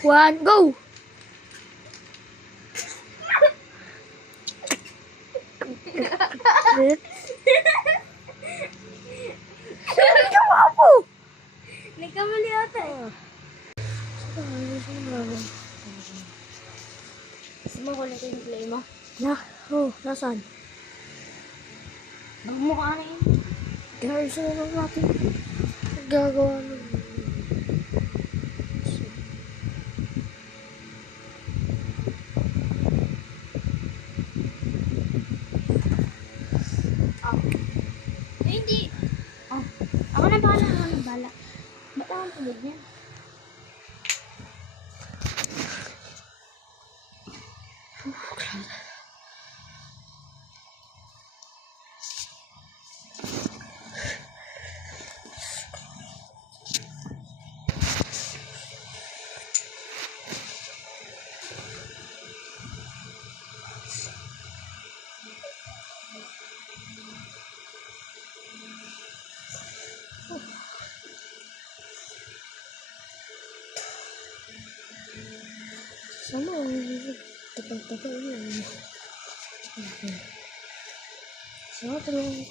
1, go! Ginawa mo! Nagkamali ata eh. Gusto mo kulit yung play mo? Nasaan? Magmukha na yun. Guys, ano lang natin? Gagawa nun. Hindi. Oh, ako na bala. Ba't ako tulog niya? Sama ang tagal-tagal yun. So, tulong.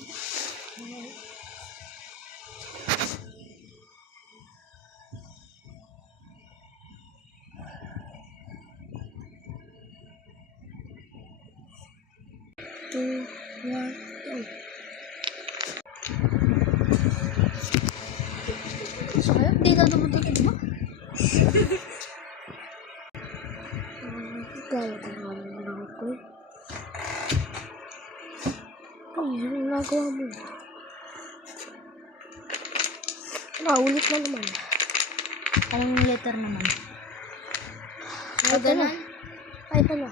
Two, one, go. Sayang, di na tumutukin, di ba? Gawin ko naman ako eh. Ay, ano nagawa mo? Ulit na naman. Anong letter naman? Ito na. Ay, ito na.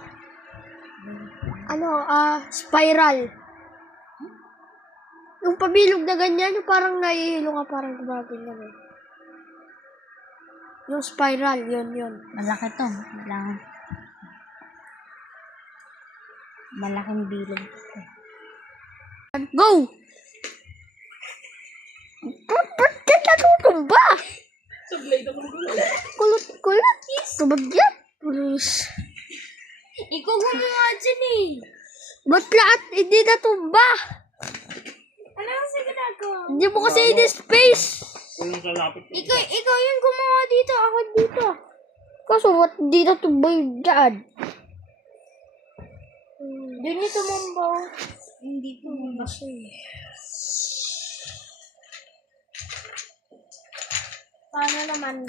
Spiral. Yung pabilog na ganyan, yung parang nahihilo ka, parang gumaganyan eh. Yung spiral, yun. Malaki to. Malaking bilog. Go! Ba't ka natutumba? Sablay naman ko. Kulot. Tumagyan. Pulis. Ikaw gumawa dyan eh. Ba't lahat hindi natumba? Ano kasi ginagawa? Hindi mo kasi in-space. Walang kalapit. Ikaw yung gumawa dito. Ako dito. Kaso, ba't hindi natumba yung dyan? Doon yung tumumbaw. Hindi ko Kasi, Paano naman?